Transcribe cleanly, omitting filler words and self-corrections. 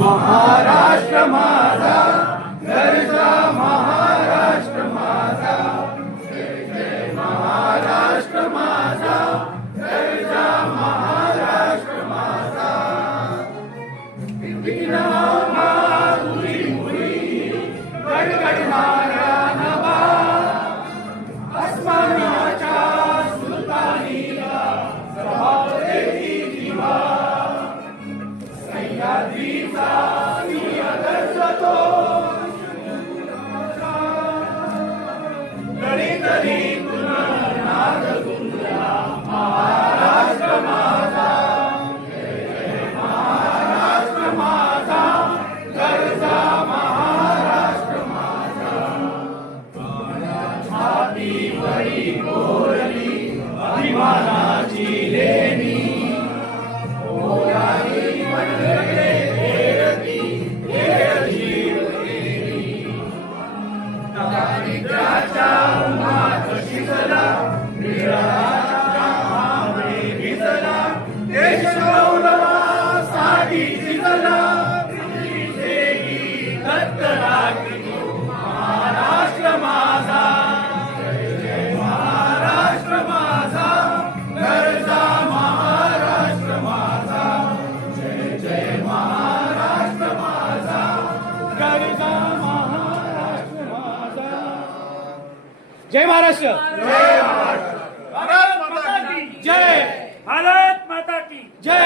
महाराष्ट्र माझा गरजा, महाराष्ट्र माझा, महाराष्ट्र माझा गरजा, महाराष्ट्र माझा. माधुरी मुली गडगडणारा नभा, अस्मानाच्या सुलतानीला प्रभाव देती दिवा. सह्याद्रीचा गरजतो लढीतून नाद गुंजला. महाराष्ट्र माझा, महाराष्ट्र माझा गरजा, महाराष्ट्र माझा. छातीवरी कोरली अभिमानाची लेणी, महाराष्ट्र माझा, महाराष्ट्र माझा गरजा, महाराष्ट्र माझा. जय जय महाराष्ट्र माझा गरजा, महाराष्ट्र माझा. जय महाराष्ट्र, जय महाराष्ट्र. भारत माता की जय, भारत माता की जय.